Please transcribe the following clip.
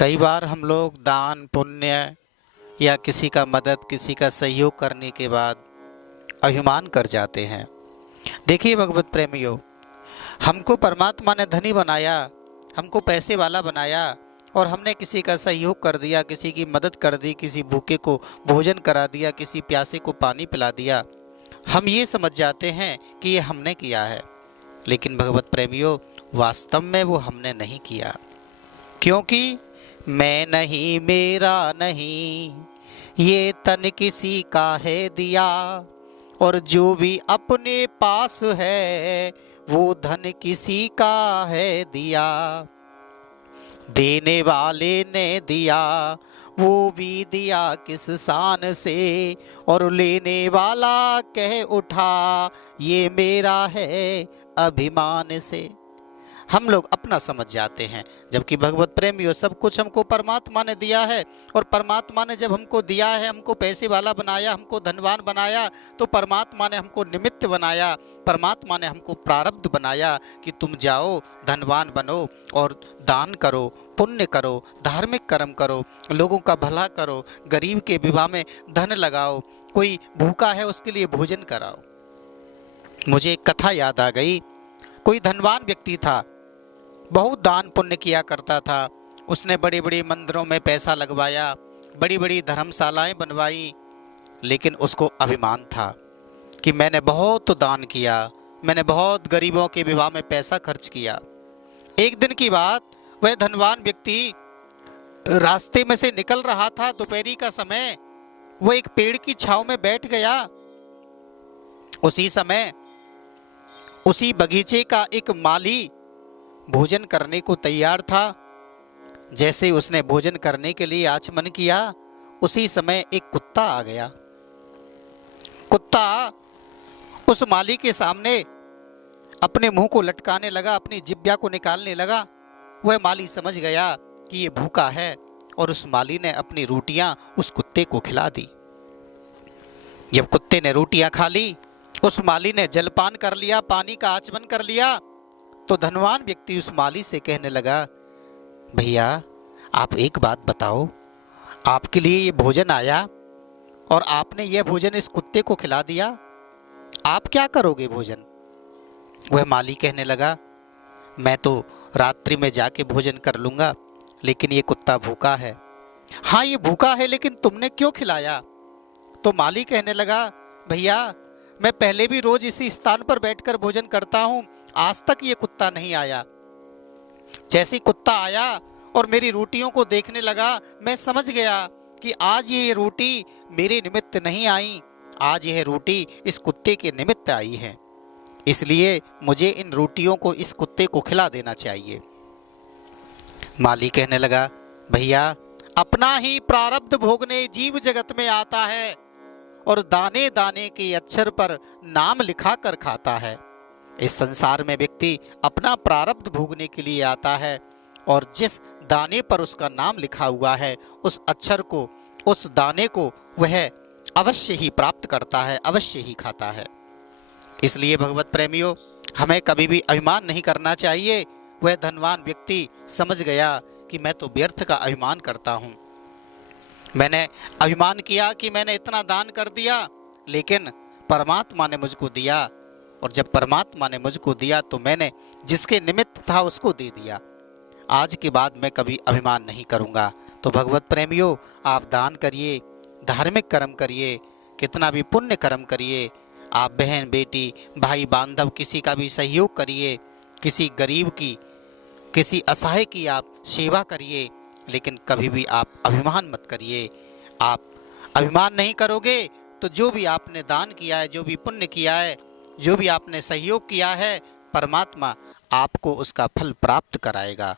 कई बार हम लोग दान पुण्य या किसी का मदद किसी का सहयोग करने के बाद अभिमान कर जाते हैं। देखिए भगवत प्रेमियों, हमको परमात्मा ने धनी बनाया, हमको पैसे वाला बनाया और हमने किसी का सहयोग कर दिया, किसी की मदद कर दी, किसी भूखे को भोजन करा दिया, किसी प्यासे को पानी पिला दिया। हम ये समझ जाते हैं कि ये हमने किया है, लेकिन भगवत प्रेमियों वास्तव में वो हमने नहीं किया। क्योंकि मैं नहीं मेरा नहीं, ये तन किसी का है दिया, और जो भी अपने पास है वो धन किसी का है दिया। देने वाले ने दिया, वो भी दिया किस शान से, और लेने वाला कह उठा ये मेरा है अभिमान से। हम लोग अपना समझ जाते हैं, जबकि भगवत प्रेमियों सब कुछ हमको परमात्मा ने दिया है। और परमात्मा ने जब हमको दिया है, हमको पैसे वाला बनाया, हमको धनवान बनाया, तो परमात्मा ने हमको निमित्त बनाया, परमात्मा ने हमको प्रारब्ध बनाया कि तुम जाओ धनवान बनो और दान करो, पुण्य करो, धार्मिक कर्म करो, लोगों का भला करो, गरीब के विवाह में धन लगाओ, कोई भूखा है उसके लिए भोजन कराओ। मुझे एक कथा याद आ गई। कोई धनवान व्यक्ति था, बहुत दान पुण्य किया करता था। उसने बड़े बड़े मंदिरों में पैसा लगवाया, बड़ी बड़ी धर्मशालाएं बनवाई, लेकिन उसको अभिमान था कि मैंने बहुत दान किया, मैंने बहुत गरीबों के विवाह में पैसा खर्च किया। एक दिन की बात, वह धनवान व्यक्ति रास्ते में से निकल रहा था। दोपहरी का समय, वो एक पेड़ की छांव में बैठ गया। उसी समय उसी बगीचे का एक माली भोजन करने को तैयार था। जैसे उसने भोजन करने के लिए आचमन किया, उसी समय एक कुत्ता आ गया। कुत्ता उस माली के सामने अपने मुंह को लटकाने लगा, अपनी जिह्वा को निकालने लगा। वह माली समझ गया कि ये भूखा है, और उस माली ने अपनी रोटियां उस कुत्ते को खिला दी। जब कुत्ते ने रोटियां खा ली, उस माली ने जलपान कर लिया, पानी का आचमन कर लिया, तो धनवान व्यक्ति उस माली से कहने लगा, भैया आप एक बात बताओ, आपके लिए ये भोजन आया और आपने यह भोजन इस कुत्ते को खिला दिया, आप क्या करोगे भोजन? वह माली कहने लगा, मैं तो रात्रि में जाके भोजन कर लूँगा, लेकिन ये कुत्ता भूखा है। हाँ ये भूखा है, लेकिन तुमने क्यों खिलाया? तो माली कहने लगा, भैया मैं पहले भी रोज इसी स्थान पर बैठकर भोजन करता हूँ, आज तक ये कुत्ता नहीं आया। जैसे कुत्ता आया और मेरी रोटियों को देखने लगा, मैं समझ गया कि आज ये रोटी मेरे निमित्त नहीं आई, आज यह रोटी इस कुत्ते के निमित्त आई है, इसलिए मुझे इन रोटियों को इस कुत्ते को खिला देना चाहिए। माली कहने लगा, भैया अपना ही प्रारब्ध भोगने जीव जगत में आता है, और दाने दाने के अक्षर पर नाम लिखा कर खाता है। इस संसार में व्यक्ति अपना प्रारब्ध भोगने के लिए आता है, और जिस दाने पर उसका नाम लिखा हुआ है, उस अक्षर को, उस दाने को वह अवश्य ही प्राप्त करता है, अवश्य ही खाता है। इसलिए भगवत प्रेमियों, हमें कभी भी अभिमान नहीं करना चाहिए। वह धनवान व्यक्ति समझ गया कि मैं तो व्यर्थ का अभिमान करता हूँ। मैंने अभिमान किया कि मैंने इतना दान कर दिया, लेकिन परमात्मा ने मुझको दिया, और जब परमात्मा ने मुझको दिया तो मैंने जिसके निमित्त था उसको दे दिया। आज के बाद मैं कभी अभिमान नहीं करूँगा। तो भगवत प्रेमियों, आप दान करिए, धार्मिक कर्म करिए, कितना भी पुण्य कर्म करिए, आप बहन बेटी भाई बांधव किसी का भी सहयोग करिए, किसी गरीब की, किसी असहाय की आप सेवा करिए, लेकिन कभी भी आप अभिमान मत करिए। आप अभिमान नहीं करोगे तो जो भी आपने दान किया है, जो भी पुण्य किया है, जो भी आपने सहयोग किया है, परमात्मा आपको उसका फल प्राप्त कराएगा।